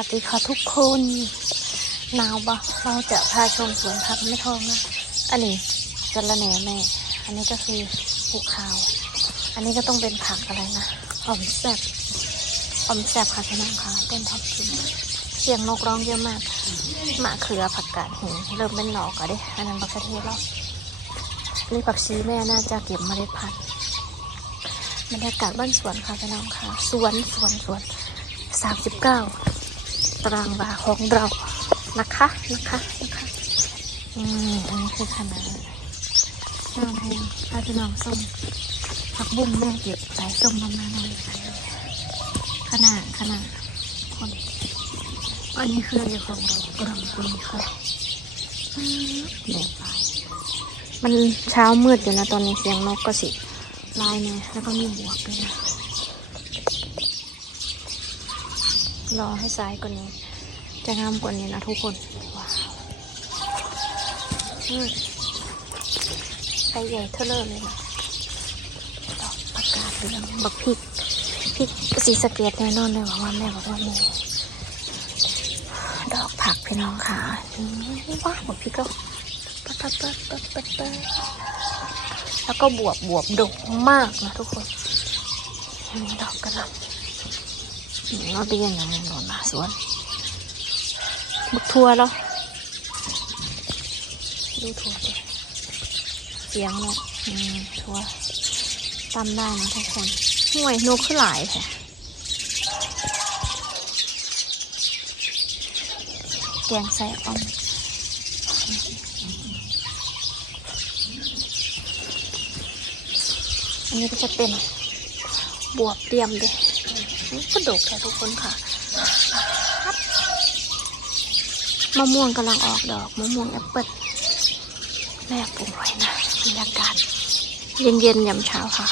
วัสดีค่ะทุกคนหนาวปะเราจะพาชมสวนผักไม่ทองนะ อันนี้สะระแหน่แม่ อันนี้ก็คือภูขาว อันนี้ก็ต้องเป็นผักอะไรนะออมแซบออมแซบค่ะพี่น้องค่ะต้นทับทิมเสียงนกร้องเยอะมากมะเขือผักกาดหินเริ่มเป็นหนอกอะด้อันนั้นบักกะเทศแล้วนี่ผักชีแม่น่าจะเก็บเมล็ดพันธุ์บรรยากาศบ้านสวนค่ะพี่น้องค่ะ สวนสวนสวนสามสิบเก้า ตารางวาของเรานะคะนะคะนะคะอืมอันนี้คือขนาดน้องแพงถ้าจะน้องส้มผักบุ้งแม่เก็บสายส้มมามาหน่อยขนาดขนาดคนอันนี้คืออะไรของเรากรองปุยค่ะอืมแดงไปมันเช้ามืดอยู่นะตอนนี้เสียงนกก็สิลายเนี่ยแล้วก็มีบวกด้วยนะ รอให้ซ้ายกว่านี้ จะงามกว่านี้นะทุกคน ว้าวไปใหญ่เท่าเริ่มเลยนะดอกประกาศเรืองบักพริกพริกสีสะเกตแน่นอนเลยว่าแม่บอกว่ามีดอกผักพี่น้องค่ะว้าวบักพริกก็ปัดปัดปัดปัดปัดปัดแล้วก็บวบบวบดกมากนะทุกคน ดอกกระหล่ำ เราเรียนอย่างนี้หนอนนะสวนบุกทัวร์แล้วดูทัวร์ดิเสียงเนาะอืมทัวร์จำได้นะทุกคนห่วยนกขึ้นหลายแท้แกงใส่ออมอันนี้ก็จะเป็นบวบเตรียมเด้อ ก็ดกแท้ทุกคนค่ะมะม่วงกำลังออกดอกมะม่วงแอปเปิลแม่ปลูกไว้นะบรรยากาศเย็นๆยามเช้าค่ะ